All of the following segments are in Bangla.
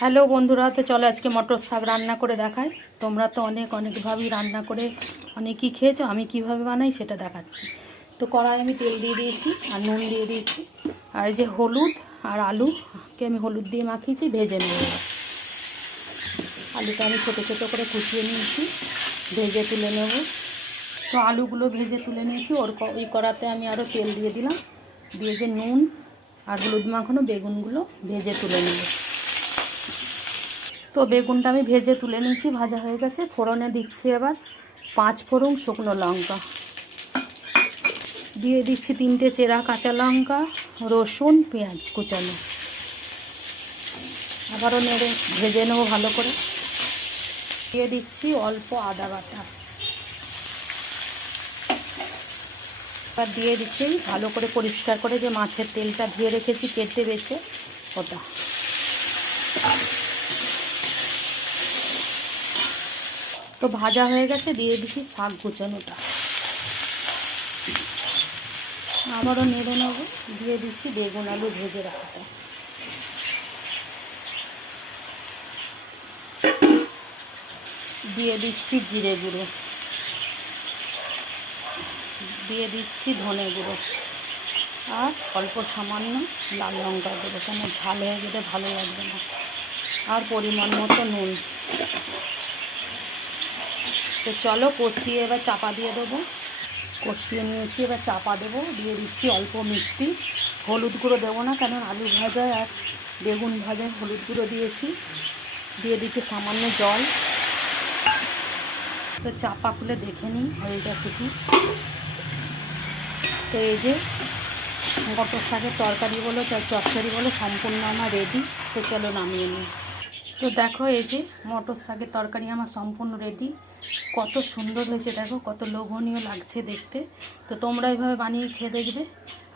হ্যালো বন্ধুরা, তো চলো আজকে মটর শাক রান্না করে দেখাই। তোমরা তো অনেকভাবেই রান্না করে অনেকই খেয়েছো, আমি কিভাবে বানাই সেটা দেখাচ্ছি। তো কড়াই আমি তেল দিয়ে দিয়েছি আর নুন দিয়ে দিয়েছি, আর এই যে হলুদ আর আলুকে আমি হলুদ দিয়ে মাখিয়েছি, ভেজে নেব। আলুটা আমি ছোটো ছোটো করে কুচিয়ে নিয়েছি, ভেজে তুলে নেব। তো আলুগুলো ভেজে তুলে নিয়েছি। ওই কড়াতে আমি আরও তেল দিয়ে দিলাম, দিয়ে যে নুন আর হলুদ মাখানো বেগুনগুলো ভেজে তুলে নেব। তো বেগুনটা আমি ভেজে তুলে নিয়েছি, ভাজা হয়ে গেছে। ফোড়নে দিচ্ছি এবার 5 ফোড়ন শুকনো লঙ্কা, দিয়ে দিচ্ছি 3টে চেরা কাঁচা লঙ্কা, রসুন, পেঁয়াজ কুচানো। আবারও নেড়ে ভেজে নেবো ভালো করে। দিয়ে দিচ্ছি অল্প আদা বাটা, এবার দিয়ে দিচ্ছি ভালো করে পরিষ্কার করে যে মাছের তেলটা ধুয়ে রেখেছি কেটে বেছে, ওটা। তো ভাজা হয়ে গেছে, দিয়ে দিচ্ছি শাক কুচানোটা, আবারও নেড়ে নেবো। দিয়ে দিচ্ছি বেগুন আলু ভেজে রাখাটা, দিয়ে দিচ্ছি জিরে গুঁড়ো, দিয়ে দিচ্ছি ধনে গুঁড়ো, আর অল্প সামান্য লাল লঙ্কা গুঁড়ো, কেন ঝাল হয়ে গেলে ভালো লাগবে না, আর পরিমাণ মতো নুন। তো চলো কষিয়ে এবার চাপা দিয়ে দেবো। কষিয়ে নিয়েছি, এবার চাপা দেবো। দিয়ে দিচ্ছি অল্প মিষ্টি, হলুদ গুঁড়ো দেবো না, কারণ আলু ভাজায় আর বেগুন ভাজায় হলুদ গুঁড়ো দিয়েছি। দিয়ে দিচ্ছি সামান্য জল। তো চাপা খুলে দেখে নিই হয়ে গেছে কি। তো এই যে মটর শাকের তরকারি বলো চচ্চড়ি বলো সম্পূর্ণ আমার রেডি। তো চলো নামিয়ে নিই। তো দেখো এই যে মটর শাকের তরকারি আমার সম্পূর্ণ রেডি। কত সুন্দর হয়েছে দেখো, কত লোভনীয় লাগছে দেখতে। তো তোমরা এইভাবে বানিয়ে খেয়ে দেখবে।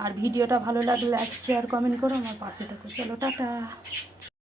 আর ভিডিওটা ভালো লাগলে লাইক শেয়ার কমেন্ট করো, আমার পাশে থাকো। চলো টাটা।